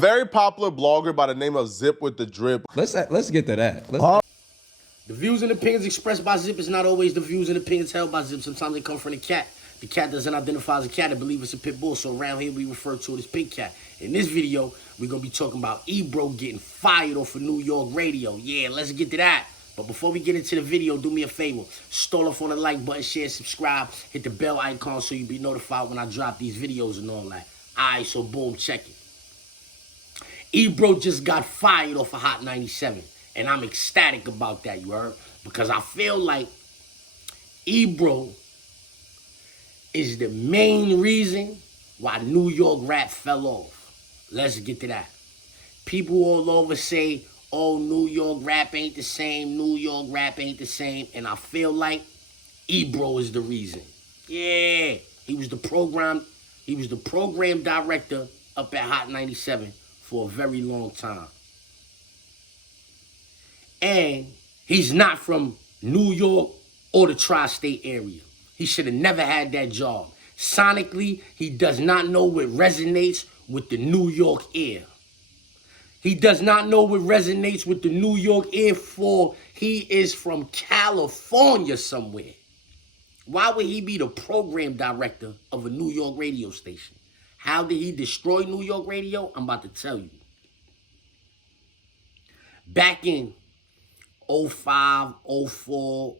Very popular blogger by the name of ZIPWITTHEDRIP. Let's get to that. The views and opinions expressed by Zip is not always the views and opinions held by Zip. Sometimes they come from the cat. The cat doesn't identify as a cat. I believe it's a pit bull. So around here we refer to it as pink cat. In this video, we're going to be talking about Ebro getting fired off of New York radio. Yeah, let's get to that. But before we get into the video, do me a favor. Stall off on the like button, share, subscribe. Hit the bell icon so you'll be notified when I drop these videos and all that. Alright, so boom, check it. Ebro just got fired off of HOT97. And I'm ecstatic about that, you heard? Because I feel like Ebro is the main reason why New York rap fell off. Let's get to that. People all over say, oh, New York rap ain't the same, New York rap ain't the same. And I feel like Ebro is the reason. Yeah, he was the program director up at HOT97 for a very long time. And he's not from New York or the tri-state area. He should have never had that job. Sonically, he does not know what resonates with the New York ear. He does not know what resonates with the New York ear, for he is from California somewhere. Why would he be the program director of a New York radio station? How did he destroy New York radio? I'm about to tell you. Back in 05, 04,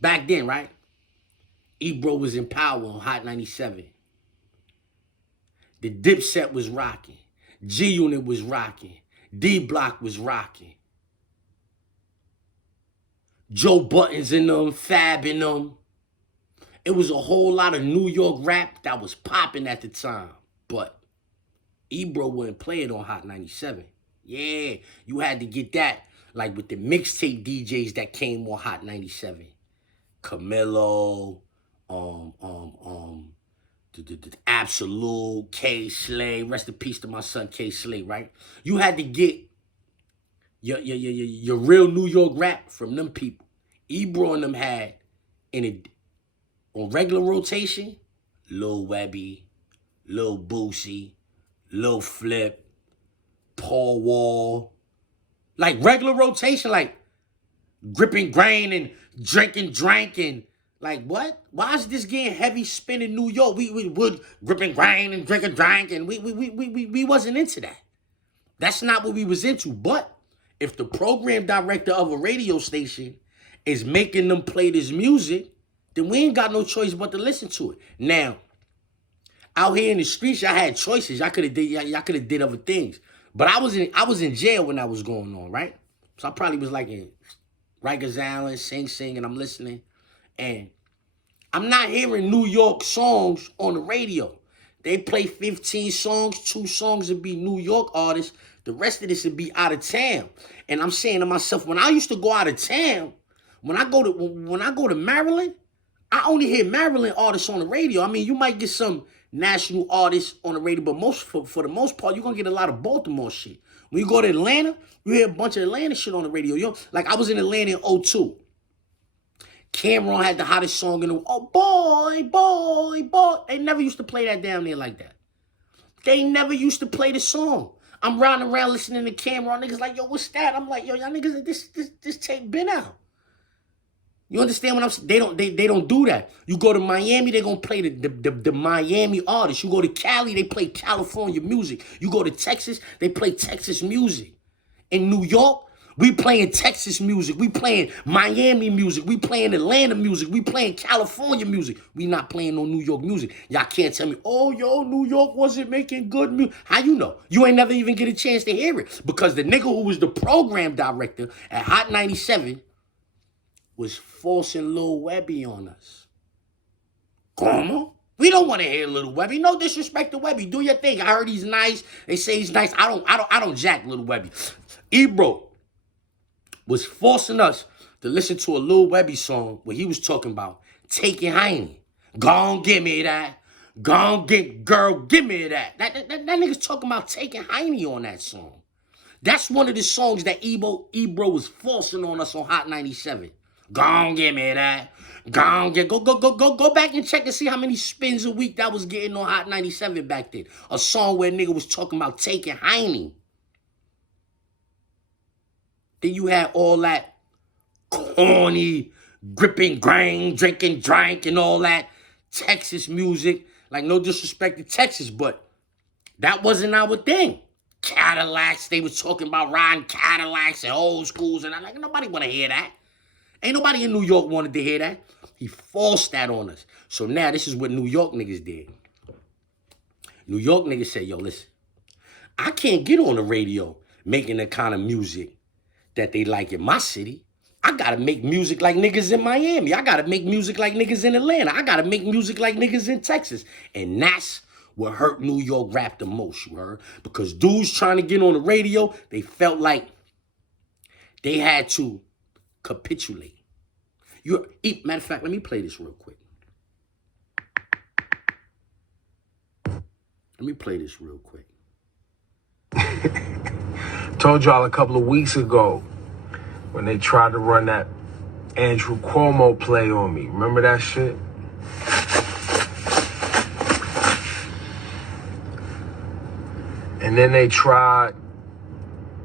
back then, right? Ebro was in power on HOT97. The Dipset was rocking. G-Unit was rocking. D-Block was rocking. Joe Buttons in them, Fab in them. It was a whole lot of New York rap that was popping at the time. But Ebro wouldn't play it on HOT97. Yeah, you had to get that like with the mixtape DJs that came on HOT97. Camilo, the Absolute, K Slay, rest in peace to my son K Slay, right? You had to get your real New York rap from them people. Ebro and them had on regular rotation, Lil Webby, Lil Boosie, Lil Flip, Paul Wall. Like regular rotation, like gripping grain and drinking drank and like what? Why is this getting heavy spin in New York? We would gripping grain and drinking drank and we wasn't into that. That's not what we was into. But if the program director of a radio station is making them play this music, then we ain't got no choice but to listen to it. Now, out here in the streets, y'all had choices. Y'all could have did other things. But I was in jail when that was going on, right? So I probably was like in Rikers Island, Sing Sing, and I'm listening. And I'm not hearing New York songs on the radio. They play 15 songs, 2 songs would be New York artists. The rest of this would be out of town. And I'm saying to myself, when I used to go out of town, when I go to Maryland, I only hear Maryland artists on the radio. I mean, you might get some national artists on the radio, but for the most part, you're going to get a lot of Baltimore shit. When you go to Atlanta, you hear a bunch of Atlanta shit on the radio. Yo, like I was in Atlanta in 02. Cameron had the hottest song in the oh boy, boy, boy. They never used to play that down there like that. They never used to play the song. I'm riding around listening to Cameron. Niggas like, yo, what's that? I'm like, yo, y'all niggas, this tape been out. You understand what I'm saying? They don't do that. You go to Miami, they're gonna play the Miami artists. You go to Cali, they play California music. You go to Texas, they play Texas music. In New York, we playing Texas music. We playing Miami music. We playing Atlanta music. We playing California music. We not playing no New York music. Y'all can't tell me, oh, yo, New York wasn't making good music. How you know? You ain't never even get a chance to hear it. Because the nigga who was the program director at HOT97 was forcing Lil Webby on us. Como? We don't want to hear Lil Webby. No disrespect to Webby. Do your thing. I heard he's nice. They say he's nice. I don't jack Lil Webby. Ebro was forcing us to listen to a Lil Webby song where he was talking about taking Heine. Gon' give me that. Gon' get girl, give me that. That nigga's talking about taking Heine on that song. That's one of the songs that Ebro was forcing on us on HOT97. Gon' give me that. Go back and check and see how many spins a week that was getting on Hot 97 back then. A song where a nigga was talking about taking Heine. Then you had all that corny, gripping grain, drinking drank, and all that Texas music. Like, no disrespect to Texas, but that wasn't our thing. Cadillacs, they was talking about riding Cadillacs and old schools, and I'm like, nobody want to hear that. Ain't nobody in New York wanted to hear that. He forced that on us. So now this is what New York niggas did. New York niggas said, yo, listen, I can't get on the radio making the kind of music that they like in my city. I gotta make music like niggas in Miami. I gotta make music like niggas in Atlanta. I gotta make music like niggas in Texas. And that's what hurt New York rap the most, you heard? Because dudes trying to get on the radio, they felt like they had to capitulate. Matter of fact, let me play this real quick. Let me play this real quick. Told y'all a couple of weeks ago when they tried to run that Andrew Cuomo play on me. Remember that shit? And then they tried,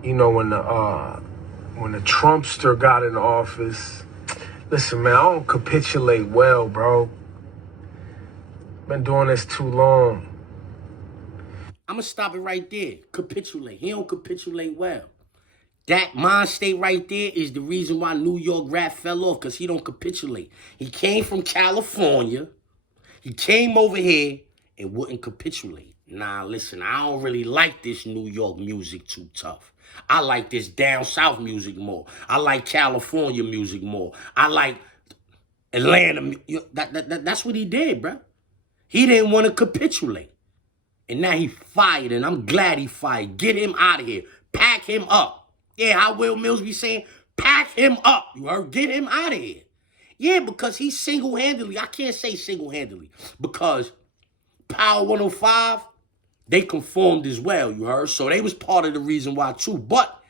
you know, when the Trumpster got in office. Listen, man, I don't capitulate well, bro. Been doing this too long. I'm gonna stop it right there. Capitulate. He don't capitulate well. That mind state right there is the reason why New York rap fell off, because he don't capitulate. He came from California. He came over here and wouldn't capitulate. Nah, listen, I don't really like this New York music too tough. I like this down south music more. I like California music more. I like Atlanta. That's what he did, bro. He didn't want to capitulate. And now he fired, and I'm glad he fired. Get him out of here. Pack him up. Yeah, how Will Mills be saying, pack him up. You heard? Get him out of here. Yeah, because he single-handedly, I can't say single-handedly, because Power 105, they conformed as well, you heard? So they was part of the reason why too. But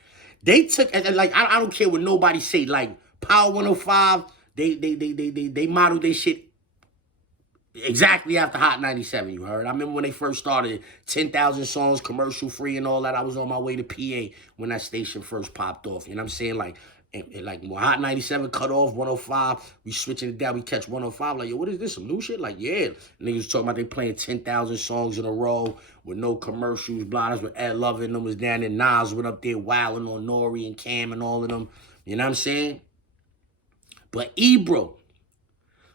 they took, like, I don't care what nobody say, like, Power 105, they modeled their shit exactly after Hot 97, you heard? I remember when they first started, 10,000 songs, commercial free and all that. I was on my way to PA when that station first popped off. You know what I'm saying? Like when Hot 97 cut off, 105, we switching it down, we catch 105. Like, yo, what is this, some new shit? Like, yeah. Niggas talking about they playing 10,000 songs in a row with no commercials, blah. That's what Ed Love and them was down there. Nas went up there wilding on Nori and Cam and all of them. You know what I'm saying? But Ebro,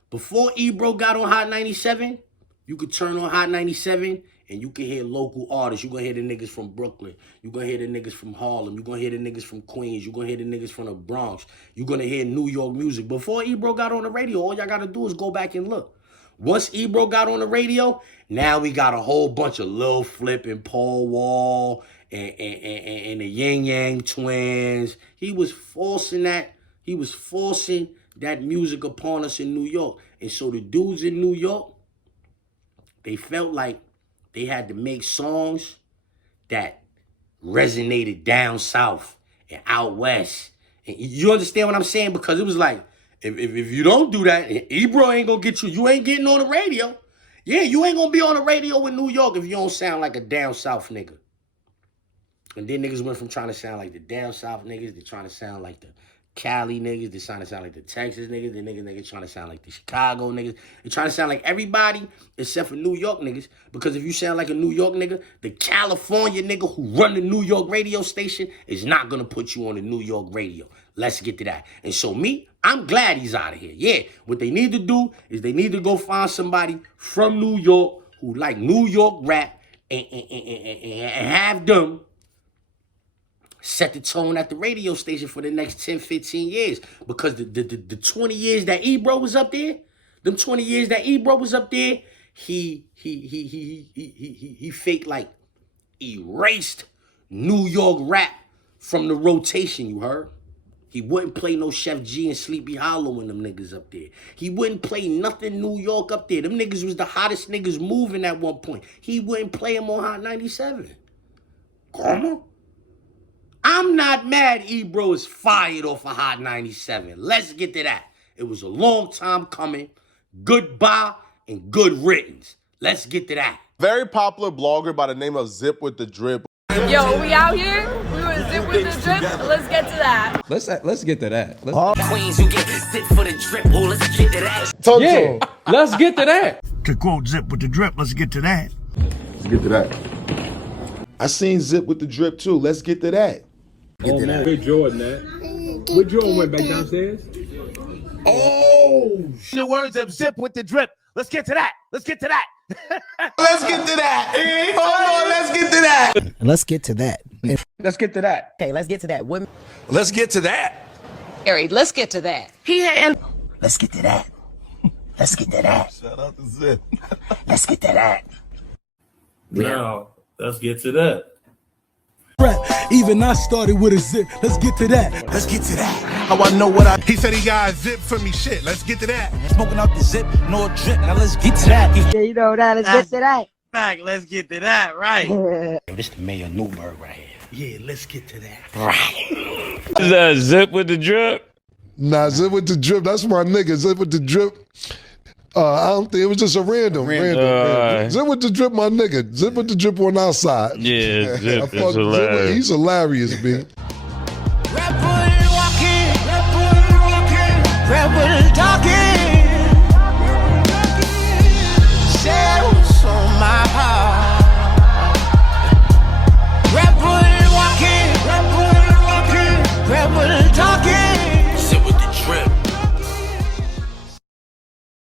before Ebro got on Hot 97, you could turn on Hot 97 and you can hear local artists. You gonna hear the niggas from Brooklyn. You gonna hear the niggas from Harlem. You gonna hear the niggas from Queens. You gonna hear the niggas from the Bronx. You gonna hear New York music. Before Ebro got on the radio, all y'all gotta do is go back and look. Once Ebro got on the radio, now we got a whole bunch of Lil Flip and Paul Wall and the Yin Yang Twins. He was forcing that. He was forcing that music upon us in New York. And so the dudes in New York, they felt like they had to make songs that resonated down south and out west. And you understand what I'm saying? Because it was like, if you don't do that, Ebro ain't gonna get you. You ain't getting on the radio. Yeah, you ain't gonna be on the radio in New York if you don't sound like a down south nigga. And then niggas went from trying to sound like the down south niggas to trying to sound like the Cali niggas, they trying to sound like the Texas niggas, the niggas trying to sound like the Chicago niggas. They trying to sound like everybody except for New York niggas. Because if you sound like a New York nigga, the California nigga who run the New York radio station is not gonna put you on the New York radio. Let's get to that. And so me, I'm glad he's out of here. Yeah, what they need to do is they need to go find somebody from New York who like New York rap and have them set the tone at the radio station for the next 10, 15 years. Because the 20 years that Ebro was up there, them 20 years that Ebro was up there, he faked like erased New York rap from the rotation, you heard? He wouldn't play no Chef G and Sleepy Hollow and them niggas up there. He wouldn't play nothing New York up there. Them niggas was the hottest niggas moving at one point. He wouldn't play them on Hot 97. Come on. I'm not mad Ebro is fired off of Hot 97. Let's get to that. It was a long time coming. Goodbye and good riddance. Let's get to that. Very popular blogger by the name of ZIPWITHDRIP. Yo, we out here. We were Zip with the Drip. Let's get to that. Let's get to that. Queens, you get zip for the drip. Oh, let's get to that. Yeah, let's get to that. To quote Zip with the Drip, let's get to that. Let's get to that. I seen Zip with the Drip too. Let's get to that. Oh man, good Jordan, man. Where Jordan went back downstairs? Oh, the words of Zip with the Drip. Let's get to that. Let's get to that. Let's get to that. Hold on, let's get to that. Let's get to that. Let's get to that. Okay, let's get to that. Women. Let's get to that. Harry, let's get to that. Let's get to that. Let's get to that. Shout out to Zip. Let's get to that. Now, let's get to that. Even I started with a zip. Let's get to that. Let's get to that. How I know what I... He said he got a zip for me shit. Let's get to that. Smoking out the zip, no drip. Now let's get to that. Yeah, you know that. Let's get to that. Back, let's get to that, right? Yo, this the Mayor Newberg right here. Yeah, let's get to that. Is that Zip with the Drip? Nah, Zip with the Drip. That's my nigga. Zip with the Drip. I don't think it was just a random. Zip with the Drip, my nigga. Zip with the Drip on our side. Yeah, Zip is Zip, hilarious. he's hilarious, B.